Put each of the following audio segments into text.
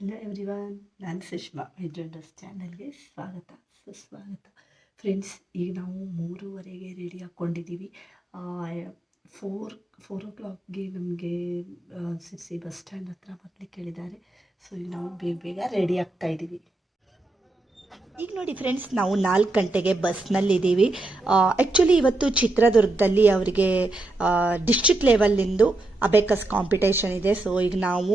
Hello everyone, ನಾನು ಸುಷ್ಮಾ ವಿಜುಂಡಸ್ ಚಾನಲ್ಗೆ ಸ್ವಾಗತ ಸುಸ್ವಾಗತ. ಫ್ರೆಂಡ್ಸ್, ಈಗ ನಾವು 3:30ಗೆ ರೆಡಿ ಹಾಕ್ಕೊಂಡಿದ್ದೀವಿ. 4 o'clockಗೆ ನಮಗೆ ಸಿರ್ಸಿ ಬಸ್ ಸ್ಟ್ಯಾಂಡ್ ಹತ್ರ ಬರಲಿಕ್ಕೆ ಹೇಳಿದ್ದಾರೆ. ಸೊ ಈಗ ನಾವು ಬೇಗ ರೆಡಿ ಆಗ್ತಾ ಇದ್ದೀವಿ. ಈಗ ನೋಡಿ ಫ್ರೆಂಡ್ಸ್, ನಾವು 4 ಗಂಟೆಗೆ ಬಸ್ನಲ್ಲಿದ್ದೀವಿ. ಆ್ಯಕ್ಚುಲಿ ಇವತ್ತು ಚಿತ್ರದುರ್ಗದಲ್ಲಿ ಅವರಿಗೆ ಡಿಸ್ಟ್ರಿಕ್ಟ್ ಲೆವೆಲ್ಲಿಂದು ಅಬೇಕಸ್ ಕಾಂಪಿಟೇಷನ್ ಇದೆ. ಸೊ ಈಗ ನಾವು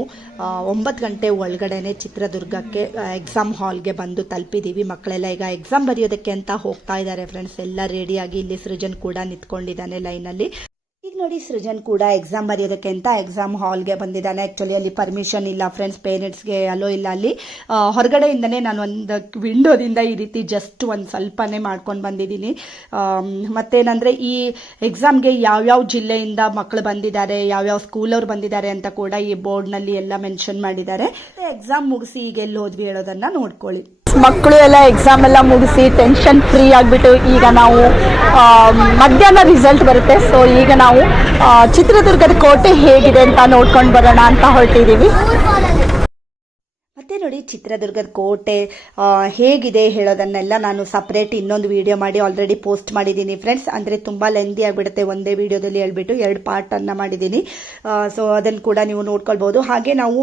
9 ಗಂಟೆ ಒಳಗಡೆ ಚಿತ್ರದುರ್ಗಕ್ಕೆ ಎಕ್ಸಾಮ್ ಹಾಲ್ಗೆ ಬಂದು ತಲುಪಿದ್ದೀವಿ. ಮಕ್ಕಳೆಲ್ಲ ಈಗ ಎಕ್ಸಾಮ್ ಬರೆಯೋದಕ್ಕೆ ಅಂತ ಹೋಗ್ತಾ ಇದ್ದಾರೆ ಫ್ರೆಂಡ್ಸ್. ಎಲ್ಲ ರೆಡಿಯಾಗಿ ಇಲ್ಲಿ ಸೃಜನ್ ಕೂಡ ನಿಂತ್ಕೊಂಡಿದ್ದಾನೆ ಲೈನಲ್ಲಿ. ಈಗ ನೋಡಿ, ಸೃಜನ್ ಕೂಡ ಎಕ್ಸಾಮ್ ಬರೆಯೋದಕ್ಕೆ ಅಂತ ಎಕ್ಸಾಮ್ ಹಾಲ್ಗೆ ಬಂದಿದ್ದಾನೆ. ಆ್ಯಕ್ಚುಲಿ ಅಲ್ಲಿ ಪರ್ಮಿಷನ್ ಇಲ್ಲ ಫ್ರೆಂಡ್ಸ್, ಪೇರೆಂಟ್ಸ್ಗೆ ಅಲೋ ಇಲ್ಲ ಅಲ್ಲಿ. ಹೊರಗಡೆಯಿಂದನೇ ನಾನು ಒಂದು ವಿಂಡೋದಿಂದ ಈ ರೀತಿ ಜಸ್ಟ್ ಒಂದು ಸ್ವಲ್ಪನೇ ಮಾಡ್ಕೊಂಡು ಬಂದಿದ್ದೀನಿ. ಮತ್ತೇನಂದರೆ ಈ ಎಕ್ಸಾಮ್ಗೆ ಯಾವ್ಯಾವ ಜಿಲ್ಲೆಯಿಂದ ಮಕ್ಕಳು ಬಂದಿದ್ದಾರೆ, ಯಾವ್ಯಾವ ಸ್ಕೂಲವ್ರು ಬಂದಿದ್ದಾರೆ ಅಂತ ಕೂಡ ಈ ಬೋರ್ಡ್ನಲ್ಲಿ ಎಲ್ಲ ಮೆನ್ಷನ್ ಮಾಡಿದ್ದಾರೆ. ಎಕ್ಸಾಮ್ ಮುಗಿಸಿ ಈಗ ಎಲ್ಲಿ ಹೋದ್ವಿ ಹೇಳೋದನ್ನು ನೋಡ್ಕೊಳ್ಳಿ. ಮಕ್ಕಳು ಎಲ್ಲ ಎಕ್ಸಾಮ್ ಎಲ್ಲ ಮುಗಿಸಿ ಟೆನ್ಷನ್ ಫ್ರೀ ಆಗಿಬಿಟ್ಟು ಈಗ ನಾವು ಮಧ್ಯಾಹ್ನ ರಿಸಲ್ಟ್ ಬರುತ್ತೆ. ಸೊ ಈಗ ನಾವು ಚಿತ್ರದುರ್ಗದ ಕೋಟೆ ಹೇಗಿದೆ ಅಂತ ನೋಡ್ಕೊಂಡು ಬರೋಣ ಅಂತ ಹೊರಟಿದ್ದೀವಿ. ಮತ್ತೆ ನೋಡಿ, ಚಿತ್ರದುರ್ಗದ ಕೋಟೆ ಹೇಗಿದೆ ಹೇಳೋದನ್ನೆಲ್ಲ ನಾನು ಸಪ್ರೇಟ್ ಇನ್ನೊಂದು ವಿಡಿಯೋ ಮಾಡಿ ಆಲ್ರೆಡಿ ಪೋಸ್ಟ್ ಮಾಡಿದ್ದೀನಿ ಫ್ರೆಂಡ್ಸ್. ಅಂದರೆ ತುಂಬ ಲೆಂದಿ ಆಗಿಬಿಡುತ್ತೆ, ಒಂದೇ ವಿಡಿಯೋದಲ್ಲಿ ಹೇಳ್ಬಿಟ್ಟು 2 ಪಾರ್ಟನ್ನು ಮಾಡಿದ್ದೀನಿ. ಸೊ ಅದನ್ನು ಕೂಡ ನೀವು ನೋಡ್ಕೊಳ್ಬೋದು. ಹಾಗೆ ನಾವು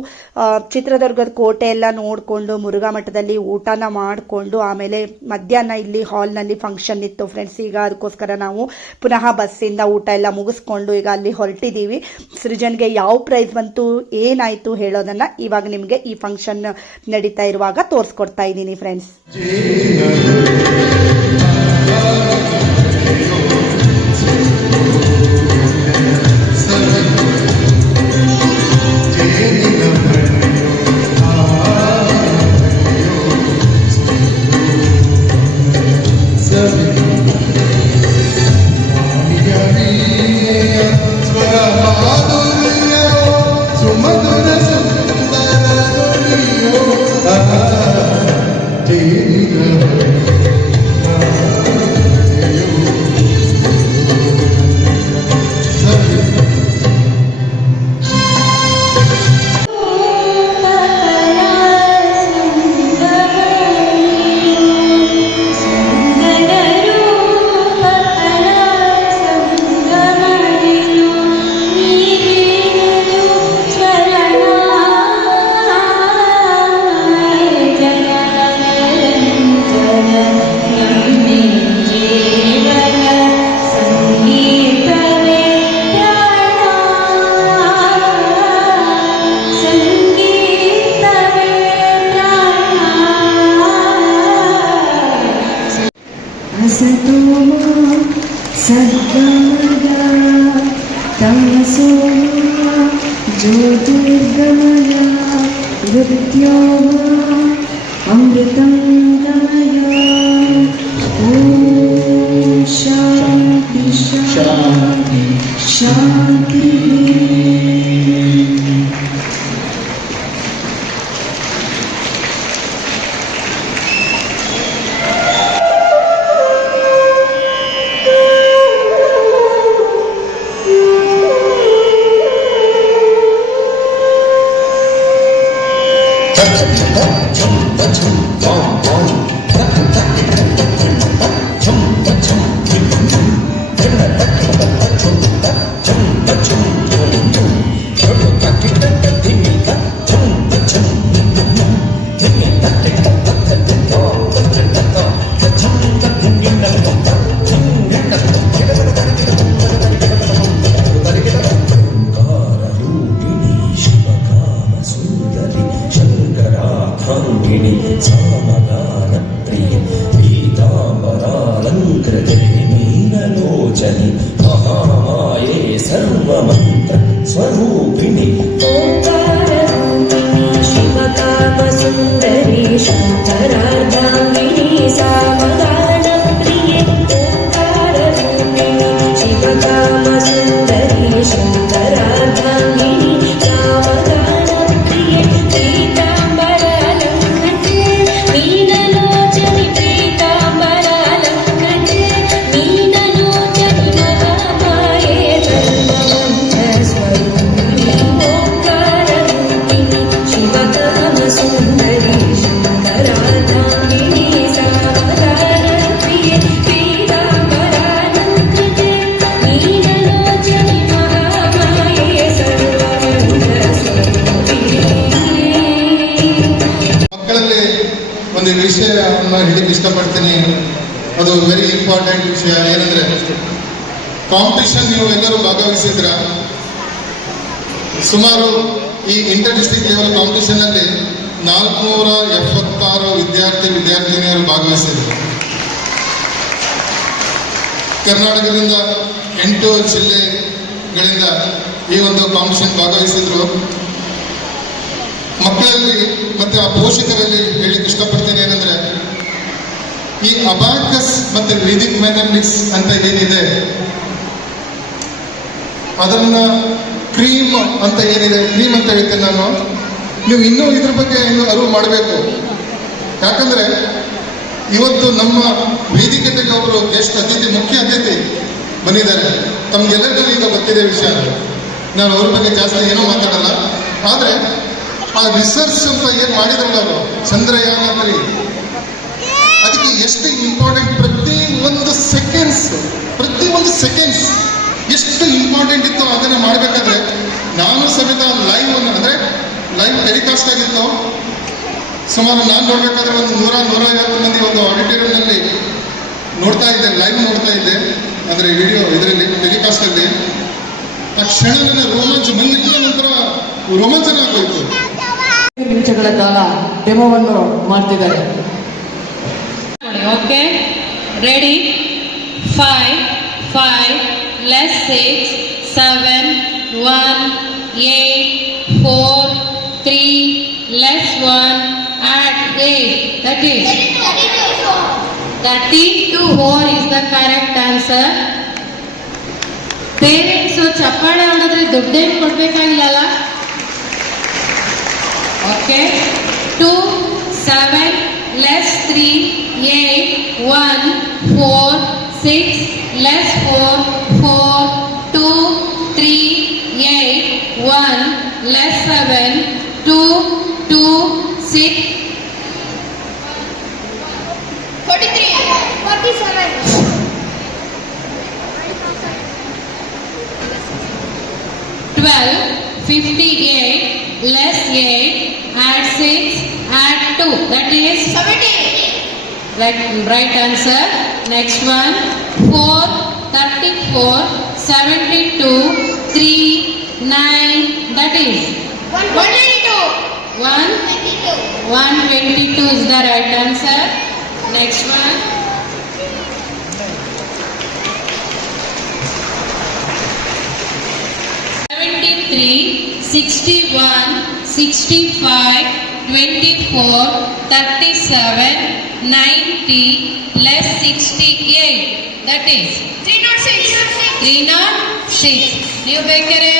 ಚಿತ್ರದುರ್ಗದ ಕೋಟೆ ಎಲ್ಲ ನೋಡಿಕೊಂಡು ಮುರುಘಾ ಮಠದಲ್ಲಿ ಊಟನ ಮಾಡಿಕೊಂಡು ಆಮೇಲೆ ಮಧ್ಯಾಹ್ನ ಇಲ್ಲಿ ಹಾಲ್ನಲ್ಲಿ ಫಂಕ್ಷನ್ ಇತ್ತು ಫ್ರೆಂಡ್ಸ್. ಈಗ ಅದಕ್ಕೋಸ್ಕರ ನಾವು ಪುನಃ ಬಸ್ಸಿಂದ ಊಟ ಎಲ್ಲ ಮುಗಿಸ್ಕೊಂಡು ಈಗ ಅಲ್ಲಿ ಹೊರಟಿದ್ದೀವಿ. ಸೃಜನ್ಗೆ ಯಾವ ಪ್ರೈಸ್ ಬಂತು ಏನಾಯಿತು ಹೇಳೋದನ್ನು ಇವಾಗ ನಿಮಗೆ ಈ ಫಂಕ್ಷನ್ ನಡೀತಾ ಇರುವಾಗ ತೋರಿಸ್ಕೊಡ್ತಾ ಇದ್ದೀನಿ ಫ್ರೆಂಡ್ಸ್. ज्योतिर्गमय मृत्यो अमृतं गमय. ॐ शान्ति शान्ति शान्ति. महामाये सर्वमन्त्र स्वरूपिणि ओंकाररूपिणि शिवकामसुन्दरी शङ्करार्धाङ्गिनी सामगानप्रिये. ओंकाररूपिणि शिवकामसुन्दरी शङ्करार्धाङ्गिनी सामगानप्रिये. पीताम्बरालङ्कृते मीनलोचनि पीताम्बरालङ्कृते मीनलोचनि महामाये सर्वमन्त्र स्वरूपिणि. ಒಂದು ವಿಷಯವನ್ನು ಹೇಳಲಿಕ್ಕೆ ಇಷ್ಟಪಡ್ತೀನಿ. ಅದು ವೆರಿ ಇಂಪಾರ್ಟೆಂಟ್ ವಿಷಯ. ಏನಂದ್ರೆ ಕಾಂಪಿಟಿಷನ್ ನೀವು ಎಲ್ಲರೂ ಭಾಗವಹಿಸಿದ್ರ. ಸುಮಾರು ಈ ಇಂಟರ್ ಡಿಸ್ಟ್ರಿಕ್ಟ್ ಲೆವೆಲ್ ಕಾಂಪಿಟಿಷನ್ ಅಲ್ಲಿ 476 ವಿದ್ಯಾರ್ಥಿನಿಯರು ಭಾಗವಹಿಸಿದ್ರು. ಕರ್ನಾಟಕದಿಂದ 8 ಜಿಲ್ಲೆಗಳಿಂದ ಈ ಒಂದು ಕಾಂಪಿಟಿಷನ್ ಭಾಗವಹಿಸಿದ್ರು. ಮಕ್ಕಳಲ್ಲಿ ಮತ್ತೆ ಆ ಪೋಷಕರಲ್ಲಿ ಹೇಳಿಕ್ಕೆ ಇಷ್ಟಪಡ್ತೇನೆ ಏನಂದ್ರೆ, ಈ ಅಬಾಕಸ್ ಮತ್ತೆ ವೇದಿಕ್ ಮ್ಯಾಥಮೆಟಿಕ್ಸ್ ಅಂತ ಏನಿದೆ, ಅದನ್ನ ಕ್ರೀಮ್ ಅಂತ ಏನಿದೆ, ಕ್ರೀಮ್ ಅಂತ ಹೇಳ್ತೇನೆ ನಾನು. ನೀವು ಇನ್ನೂ ಇದ್ರ ಬಗ್ಗೆ ಇನ್ನೂ ಅರಿವು ಮಾಡಬೇಕು. ಯಾಕಂದ್ರೆ ಇವತ್ತು ನಮ್ಮ ವೇದಿಕೆಗೆ ಒಬ್ಬರು ಗೆಸ್ಟ್ ಅತಿಥಿ, ಮುಖ್ಯ ಅತಿಥಿ ಬಂದಿದ್ದಾರೆ. ತಮ್ಗೆಲ್ಲರಿಗೂ ಈಗ ಗೊತ್ತಿದೆ ವಿಷಯ. ನಾನು ಅವ್ರ ಬಗ್ಗೆ ಜಾಸ್ತಿ ಏನೂ ಮಾತಾಡಲ್ಲ. ಆದ್ರೆ ಆ ರಿಸರ್ಚ್ ಅಂತ ಏನ್ ಮಾಡಿದ್ರಲ್ಲ ಅವರು, ಚಂದ್ರಯಾನ 3, ಅದಕ್ಕೆ ಎಷ್ಟು ಇಂಪಾರ್ಟೆಂಟ್. ಪ್ರತಿ ಒಂದು ಸೆಕೆಂಡ್ಸ್ ಎಷ್ಟು ಇಂಪಾರ್ಟೆಂಟ್ ಇತ್ತು ಅದನ್ನ ಮಾಡ್ಬೇಕಾದ್ರೆ. ನಾನು ಸಮೇತ ಲೈವ್ ಟೆಲಿಕಾಸ್ಟ್ ಆಗಿತ್ತು. ಸುಮಾರು ನಾನು ನೋಡ್ಬೇಕಾದ್ರೆ ಒಂದು 100-150 ಮಂದಿ ಒಂದು ಆಡಿಟೋರಿಯಂನಲ್ಲಿ ನೋಡ್ತಾ ಇದ್ದೆ, ಲೈವ್ ನೋಡ್ತಾ ಇದ್ದೆ. ಅಂದ್ರೆ ವಿಡಿಯೋ ಇದರಲ್ಲಿ ಟೆಲಿಕಾಸ್ಟ್ ಅಲ್ಲಿ ಆ ಕ್ಷಣ ನನ್ನ ರೋಮಾಂಚನ ಆಗೋಯ್ತು. ನಿಮಿಷಗಳ ಕಾಲ ಡೆಮೋವನ್ನು ಮಾಡ್ತಿದ್ದಾರೆ. Okay, ready? 5 5 less 6 7 1 8 4 3 less 1 add 8, that is 34 is the correct answer. Parents ಚಪ್ಪಾಳೆ ಹೊಡೆದ್ರೆ ದುಡ್ಡೇನು ಕೊಡ್ಬೇಕಾಗಿಲ್ಲ. Okay, 2 7 less 3 8 1 4 6 less 4 4 2 3 8 1 less 7 2 2 6 43 47 12 58 less 8 add 6 add 2, that is 70. right answer. Next one, 4 34 72 3 9, that is 122. 122 is the right answer. Next one, 73 61 65 24 37 90 less 68, that is 306. ನೀವು ಬೇಕಾದ್ರೆ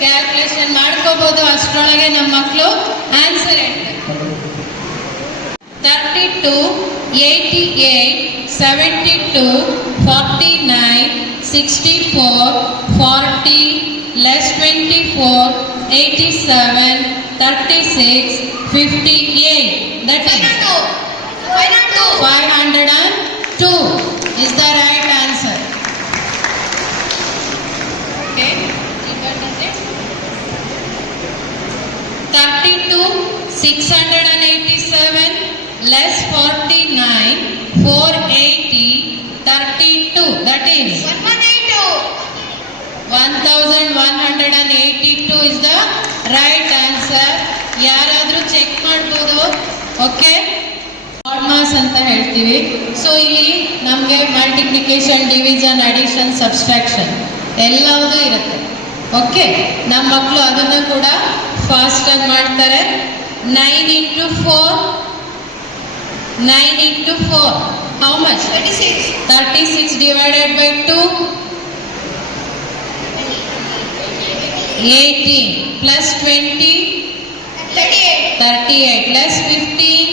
calculation ಮಾಡ್ಕೋಬಹುದು. ಅಷ್ಟರೊಳಗೆ ನಮ್ಮ ಮಕ್ಕಳು ಆನ್ಸರ್ ಹೇಳ್ತಾರೆ. 32 88 72 49 64 40 less 24 87 36 58, that is 502 is the right answer. Okay, 32 687 less 49 480 32, that is 1182 is the right answer. ಯಾರಾದ್ರೂ check ಮಾಡ್ಬೋದು. Okay, mass ಅಂತ ಹೇಳ್ತೀವಿ. ಸೊ ಇಲ್ಲಿ ನಮಗೆ ಮಲ್ಟಿಪ್ಲಿಕೇಶನ್, ಡಿವಿಷನ್, ಅಡಿಷನ್, ಸಬ್ಸ್ಟ್ರಾಕ್ಷನ್ ಎಲ್ಲವೂ ಇರುತ್ತೆ. ಓಕೆ, ನಮ್ಮ ಮಕ್ಕಳು ಅದನ್ನು ಕೂಡ ಫಾಸ್ಟ್ ಆಗಿ ಮಾಡ್ತಾರೆ. 9 into 4 how much? 36 divided by 2 18 plus 20 38 plus 15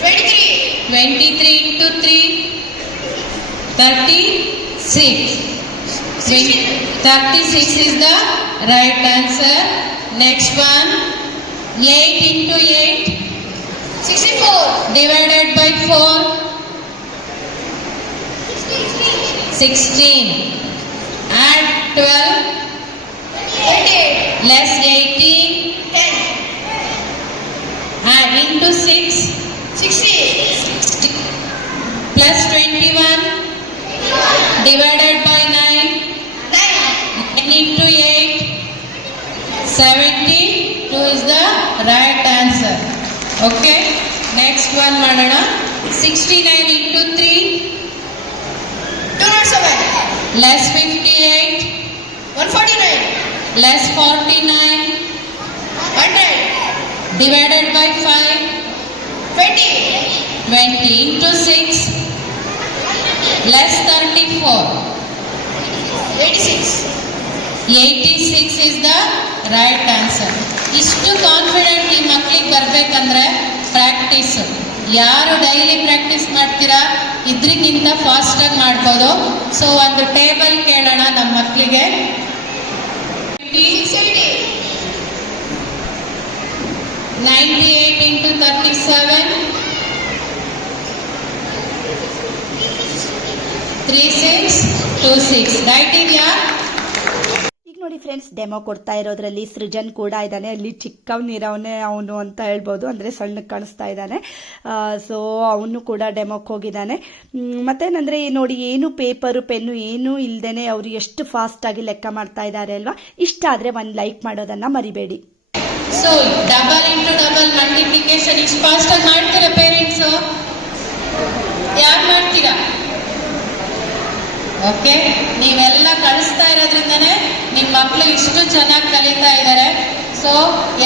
23 into 3 36. 36 is the right answer. Next one, 8 into 8 64 divided by 4 16. Add 12 28 less 18. 10 Add into 6 60 plus 21 divided by 9. 9 into 8. 72 is the right answer. Okay. Next one madana. 69 into 3. 207. Less 58. 149. Less 49. 100. Divided by 5. 20. 20 into 6. Less 34. 86. 86 is the right answer. ಇಷ್ಟು confident ಈ ಮಕ್ಕಳಿಗೆ ಬರಬೇಕಂದ್ರೆ practice. ಯಾರು daily practice ಮಾಡ್ತೀರಾ ಇದ್ರಿಗಿಂತ ಫಾಸ್ಟಾಗಿ ಮಾಡ್ಬೋದು. So ಒಂದು table ಕೇಳೋಣ ನಮ್ಮ ಮಕ್ಕಳಿಗೆ. 98 into 37. 3626. ರೈಟ್ ಇದೆಯಾ? ಈಗ ನೋಡಿ ಫ್ರೆಂಡ್ಸ್, ಡೆಮೋ ಕೊಡ್ತಾ ಇರೋದ್ರಲ್ಲಿ ಸೃಜನ್ ಕೂಡ ಇದ್ದಾನೆ. ಅಲ್ಲಿ ಚಿಕ್ಕವನಿರೋವನೇ ಅವನು ಅಂತ ಹೇಳ್ಬೋದು, ಅಂದರೆ ಸಣ್ಣಕ್ಕೆ ಕಾಣಿಸ್ತಾ ಇದ್ದಾನೆ. ಸೊ ಅವನು ಕೂಡ ಡೆಮೋಕ್ಕೆ ಹೋಗಿದ್ದಾನೆ. ಮತ್ತೇನಂದರೆ ನೋಡಿ, ಏನು ಪೇಪರು ಪೆನ್ನು ಏನೂ ಇಲ್ಲದೇ ಅವರು ಎಷ್ಟು ಫಾಸ್ಟಾಗಿ ಲೆಕ್ಕ ಮಾಡ್ತಾ ಇದ್ದಾರೆ ಅಲ್ವಾ. ಇಷ್ಟ ಆದರೆ ಒಂದು ಲೈಕ್ ಮಾಡೋದನ್ನು ಮರಿಬೇಡಿ. So double into double multiplication ಇಷ್ಟು ಫಾಸ್ಟಾಗಿ ಮಾಡ್ತೀರಾ ಪೇರೆಂಟ್ಸು? ಯಾರು ಮಾಡ್ತೀರಾ? ಓಕೆ, ನೀವೆಲ್ಲ ಕಳಿಸ್ತಾ ಇರೋದ್ರಿಂದನೇ ನಿಮ್ಮ ಮಕ್ಕಳು ಇಷ್ಟು ಚೆನ್ನಾಗಿ ಕಲಿತಾ ಇದ್ದಾರೆ. ಸೊ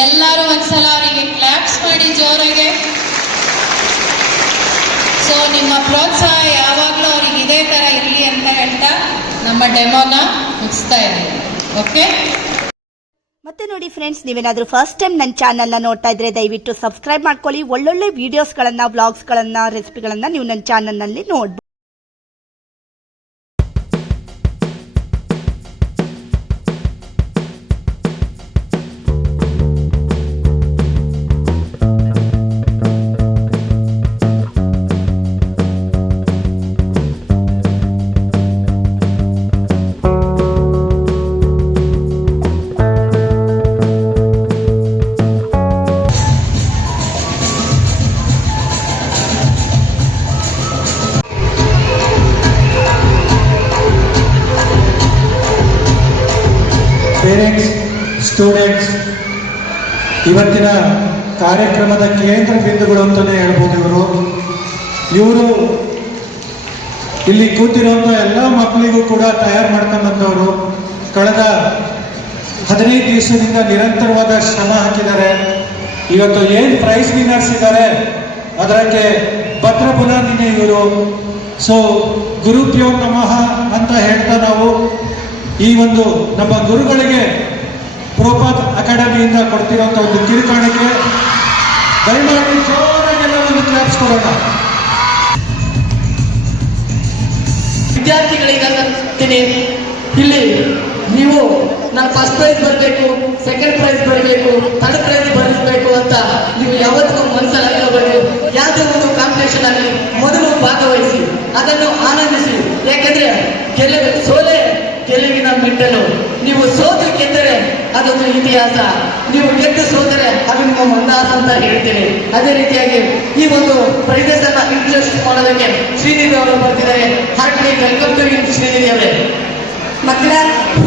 ಎಲ್ಲರೂ ಒಂದ್ಸಲ ಅವರಿಗೆ ಕ್ಲಾಪ್ಸ್ ಮಾಡಿ ಜೋರಾಗೆ. ಸೊ ನಿಮ್ಮ ಪ್ರೋತ್ಸಾಹ ಯಾವಾಗಲೂ ಅವ್ರಿಗೆ ಇದೇ ಥರ ಇರಲಿ ಅಂತ ಹೇಳ್ತಾ ನಮ್ಮ ಡೆಮೋನ ಮುಗಿಸ್ತಾ ಇದ್ದೀವಿ. ಓಕೆ. ಮತ್ತೆ ನೋಡಿ ಫ್ರೆಂಡ್ಸ್, ನೀವೇನಾದರೂ ಫಸ್ಟ್ ಟೈಮ್ ನನ್ನ ಚಾನಲ್ನ ನೋಡ್ತಾ ಇದ್ರೆ ದಯವಿಟ್ಟು ಸಬ್ಸ್ಕ್ರೈಬ್ ಮಾಡ್ಕೊಳ್ಳಿ. ಒಳ್ಳೊಳ್ಳೆ ವೀಡಿಯೋಸ್ಗಳನ್ನು, ವ್ಲಾಗ್ಸ್ಗಳನ್ನು, ರೆಸಿಪಿಗಳನ್ನು ನೀವು ನನ್ನ ಚಾನಲ್ನಲ್ಲಿ ನೋಡ್ಬೋದು. ಪೇರೆಂಟ್ಸ್, ಸ್ಟೂಡೆಂಟ್ಸ್, ಇವತ್ತಿನ ಕಾರ್ಯಕ್ರಮದ ಕೇಂದ್ರ ಬಿಂದುಗಳು ಅಂತಲೇ ಹೇಳ್ಬೋದು ಇವರು. ಇಲ್ಲಿ ಕೂತಿರುವಂಥ ಎಲ್ಲ ಮಕ್ಕಳಿಗೂ ಕೂಡ ತಯಾರು ಮಾಡ್ಕೊಂಡ್ಬಂದವರು. ಕಳೆದ 15 ದಿವಸದಿಂದ ನಿರಂತರವಾದ ಶ್ರಮ ಹಾಕಿದ್ದಾರೆ. ಇವತ್ತು ಏನು ಪ್ರೈಸ್ ವಿನ್ನರ್ಸ್ ಇದ್ದಾರೆ ಅದಕ್ಕೆ ಭದ್ರ ಬುನಾದಿನೇ ಇವರು. ಸೊ ಗುರುಭ್ಯೋ ನಮಃ ಅಂತ ಹೇಳ್ತಾ ನಾವು ಈ ಒಂದು ನಮ್ಮ ಗುರುಗಳಿಗೆ ಪ್ರೋಪಾತ್ ಅಕಾಡೆಮಿಯಿಂದ ಕೊಡ್ತಿರುವಂಥ ಒಂದು ಕಿರುಕಾಣಿಕೆ. ದಯಮಾಡಿ ಜೋರಾಗೆಲ್ಲ ಒಂದು ಕ್ಲಾಪ್ಸ್ ಕೊಡೋಣ. ವಿದ್ಯಾರ್ಥಿಗಳಿಗೆ ಅಂತೀನಿ, ಇಲ್ಲಿ ನೀವು ನಾನು ಫಸ್ಟ್ ಪ್ರೈಸ್ ಬರಬೇಕು, ಸೆಕೆಂಡ್ ಪ್ರೈಸ್ ಬರಬೇಕು, ಥರ್ಡ್ ಪ್ರೈಸ್ ಬರಬೇಕು ಅಂತ ನೀವು ಯಾವತ್ತಿಗೂ ಮನಸ್ಸಲ್ಲಿ ಹಾಕೋಬೇಕು. ಯಾವುದೇ ಒಂದು ಕಾಂಪಿಟೇಷನ್ ಆಗಲಿ ಮೊದಲು ಭಾಗವಹಿಸಿ, ಅದನ್ನು ಆನಂದಿಸಿ. ಯಾಕಂದ್ರೆ ಸೋಲೆ ಗೆಲುವಿನ ಮೆಟ್ಟಲು. ನೀವು ಸೋತು ಗೆದ್ದರೆ ಅದೊಂದು ಇತಿಹಾಸ, ನೀವು ಗೆದ್ದು ಸೋತರೆ ಅದು ನಿಮ್ಮ ಮಂದಾಸ ಅಂತ ಹೇಳ್ತೀನಿ. ಅದೇ ರೀತಿಯಾಗಿ ಈ ಒಂದು ಪ್ರೈಸಸ್ ಅನ್ನ ಇಂಟ್ರೆಸ್ಟ್ ಮಾಡೋದಕ್ಕೆ ಶ್ರೀನಿಧಿ ಅವರು ಬರ್ತಿದ್ದಾರೆ. ಹಾರ್ಟ್ಲಿ ವೆಲ್ಕಮ್ ಟು ಶ್ರೀನಿಧಿ ಅವರೇ. ಮಕ್ಕಳ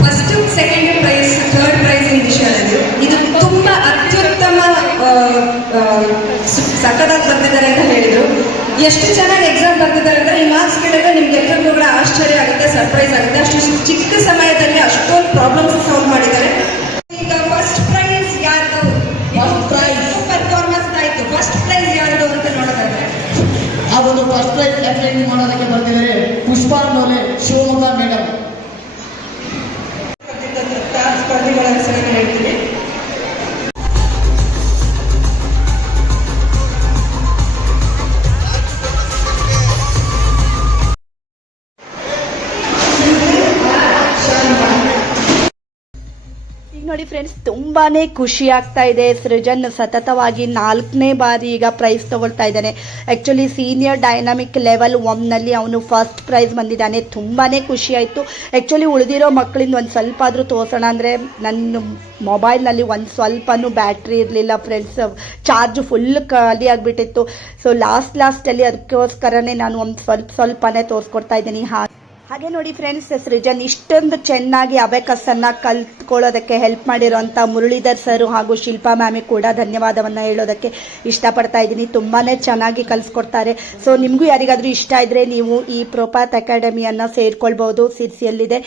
first, second prize, third prize ಇನ್ ವಿಷಯದಲ್ಲಿ ಇದು ತುಂಬಾ ಅತ್ಯುತ್ತಮ ಸಖತ್ತಾಗಿ ಬರ್ತಿದ್ದಾರೆ ಅಂತ ಹೇಳಿದ್ರು. ಎಷ್ಟು ಚೆನ್ನಾಗಿ ಎಕ್ಸಾಮ್ ಬರ್ತಿದ್ದಾರೆ ಅಂದ್ರೆ ಈ ಮಾರ್ಕ್ಸ್ ಕೇಳಿದ್ರೆ ನಿಮ್ಗೆ ಎಲ್ಲರಿಗೂ ಕೂಡ ಆಶ್ಚರ್ಯ ಆಗುತ್ತೆ, ಸರ್ಪ್ರೈಸ್ ಆಗುತ್ತೆ. ಅಷ್ಟು ಚಿಕ್ಕ ಸಮಯದಲ್ಲಿ ಅಷ್ಟೊಂದು ಪ್ರಾಬ್ಲಮ್ಸ್ ಸಾಲ್ವ್ ಮಾಡಿದ್ದಾರೆ. ಈಗ ಫಸ್ಟ್ ಪ್ರೈಸ್ ಯಾರ್ದು? ಪರ್ಫಾರ್ಮೆನ್ಸ್ ಆಯ್ತು. ಫಸ್ಟ್ ಪ್ರೈಸ್ ಯಾರ್ದು ಅಂತ ನೋಡೋದಾದ್ರೆ ಆ ಒಂದು ಫಸ್ಟ್ ಪ್ರೈಸ್ ಅಟೆಂಡ್ ಮಾಡೋದಕ್ಕೆ ಬರ್ತಿದ್ದಾರೆ ಪುಷ್ಪಾ ನೋಲೆ, ಶಿವಮೊಗ್ಗ ಮೇಡಮ್. ಸ್ಪರ್ಧಿಗಳ ಹೆಸರನ್ನು ಹೇಳ್ತೀನಿ. ನೋಡಿ ಫ್ರೆಂಡ್ಸ್, ತುಂಬಾ ಖುಷಿ ಆಗ್ತಾ ಇದೆ. ಸೃಜನ್ ಸತತವಾಗಿ 4ನೇ ಬಾರಿ ಈಗ ಪ್ರೈಸ್ ತಗೊಳ್ತಾ ಇದ್ದಾನೆ. ಆ್ಯಕ್ಚುಲಿ ಸೀನಿಯರ್ ಡೈನಾಮಿಕ್ ಲೆವೆಲ್ 1ನಲ್ಲಿ ಅವನು ಫಸ್ಟ್ ಪ್ರೈಸ್ ಬಂದಿದ್ದಾನೆ. ತುಂಬಾ ಖುಷಿ ಆಯಿತು. ಆ್ಯಕ್ಚುಲಿ ಉಳಿದಿರೋ ಮಕ್ಕಳಿಂದ ಒಂದು ಸ್ವಲ್ಪ ಆದರೂ ತೋರಿಸೋಣ ಅಂದರೆ ನನ್ನ ಮೊಬೈಲ್ನಲ್ಲಿ ಒಂದು ಸ್ವಲ್ಪನೂ ಬ್ಯಾಟ್ರಿ ಇರಲಿಲ್ಲ ಫ್ರೆಂಡ್ಸ್, ಚಾರ್ಜ್ ಫುಲ್ ಖಾಲಿ ಆಗಿಬಿಟ್ಟಿತ್ತು. ಸೊ ಲಾಸ್ಟಲ್ಲಿ ಅದಕ್ಕೋಸ್ಕರನೇ ನಾನು ಒಂದು ಸ್ವಲ್ಪನೇ ತೋರಿಸ್ಕೊಡ್ತಾ ಇದ್ದೀನಿ. ಹಾಗೆ ನೋಡಿ ಫ್ರೆಂಡ್ಸ್, ಸೃಜನ್ ಇಷ್ಟೊಂದು ಚೆನ್ನಾಗಿ ಅಬೆಕಸ್ಸನ್ನು ಕಲ್ತ್ಕೊಳ್ಳೋದಕ್ಕೆ ಹೆಲ್ಪ್ ಮಾಡಿರೋಂಥ ಮುರಳೀಧರ್ ಸರ್ ಹಾಗೂ ಶಿಲ್ಪಾ ಮ್ಯಾಮಿಗೆ ಕೂಡ ಧನ್ಯವಾದವನ್ನು ಹೇಳೋದಕ್ಕೆ ಇಷ್ಟಪಡ್ತಾ ಇದ್ದೀನಿ. ತುಂಬಾ ಚೆನ್ನಾಗಿ ಕಲಿಸ್ಕೊಡ್ತಾರೆ. ಸೊ ನಿಮಗೂ ಯಾರಿಗಾದರೂ ಇಷ್ಟ ಇದ್ದರೆ ನೀವು ಈ ಪ್ರೋಪಾತ್ ಅಕಾಡೆಮಿಯನ್ನು ಸೇರ್ಕೊಳ್ಬೋದು. ಸಿರ್ಸಿಯಲ್ಲಿದೆ.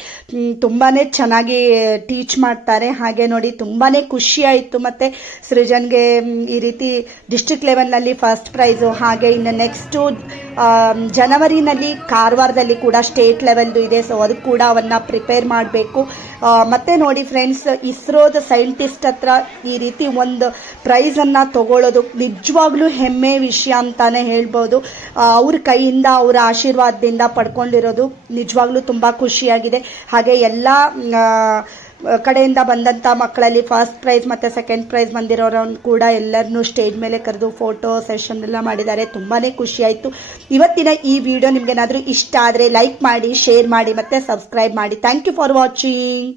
ತುಂಬಾ ಚೆನ್ನಾಗಿ ಟೀಚ್ ಮಾಡ್ತಾರೆ. ಹಾಗೆ ನೋಡಿ ತುಂಬಾ ಖುಷಿ ಆಯಿತು. ಮತ್ತು ಸೃಜನ್ಗೆ ಈ ರೀತಿ ಡಿಸ್ಟ್ರಿಕ್ಟ್ ಲೆವೆಲ್ನಲ್ಲಿ ಫಸ್ಟ್ ಪ್ರೈಸು, ಹಾಗೆ ಇನ್ನು ನೆಕ್ಸ್ಟು ಜನವರಿನಲ್ಲಿ ಕಾರವಾರದಲ್ಲಿ ಕೂಡ ಸ್ಟೇಟ್ ಲೆವೆಲ್ದು ಇದೆ. ಸೊ ಅದು ಕೂಡ ಅವನ್ನ ಪ್ರಿಪೇರ್ ಮಾಡಬೇಕು. ಮತ್ತು ನೋಡಿ ಫ್ರೆಂಡ್ಸ್, ಇಸ್ರೋದ ಸೈಂಟಿಸ್ಟ್ ಹತ್ರ ಈ ರೀತಿ ಒಂದು ಪ್ರೈಸನ್ನು ತಗೊಳ್ಳೋದು ನಿಜವಾಗ್ಲೂ ಹೆಮ್ಮೆ ವಿಷಯ ಅಂತಾನೆ ಹೇಳ್ಬೋದು. ಅವ್ರ ಕೈಯಿಂದ, ಅವರ ಆಶೀರ್ವಾದದಿಂದ ಪಡ್ಕೊಂಡಿರೋದು ನಿಜವಾಗ್ಲೂ ತುಂಬ ಖುಷಿಯಾಗಿದೆ. ಹಾಗೆ ಎಲ್ಲ ಕಡೆಯಿಂದ ಬಂದಂಥ ಮಕ್ಕಳಲ್ಲಿ ಫಸ್ಟ್ ಪ್ರೈಸ್ ಮತ್ತು ಸೆಕೆಂಡ್ ಪ್ರೈಸ್ ಬಂದಿರೋರನ್ನು ಕೂಡ ಎಲ್ಲರನ್ನೂ ಸ್ಟೇಜ್ ಮೇಲೆ ಕರೆದು ಫೋಟೋ ಸೆಷನ್ ಎಲ್ಲ ಮಾಡಿದ್ದಾರೆ. ತುಂಬಾ ಖುಷಿ ಆಯಿತು. ಇವತ್ತಿನ ಈ ವಿಡಿಯೋ ನಿಮಗೇನಾದರೂ ಇಷ್ಟ ಆದರೆ ಲೈಕ್ ಮಾಡಿ, ಶೇರ್ ಮಾಡಿ ಮತ್ತು ಸಬ್ಸ್ಕ್ರೈಬ್ ಮಾಡಿ. Thank you for watching.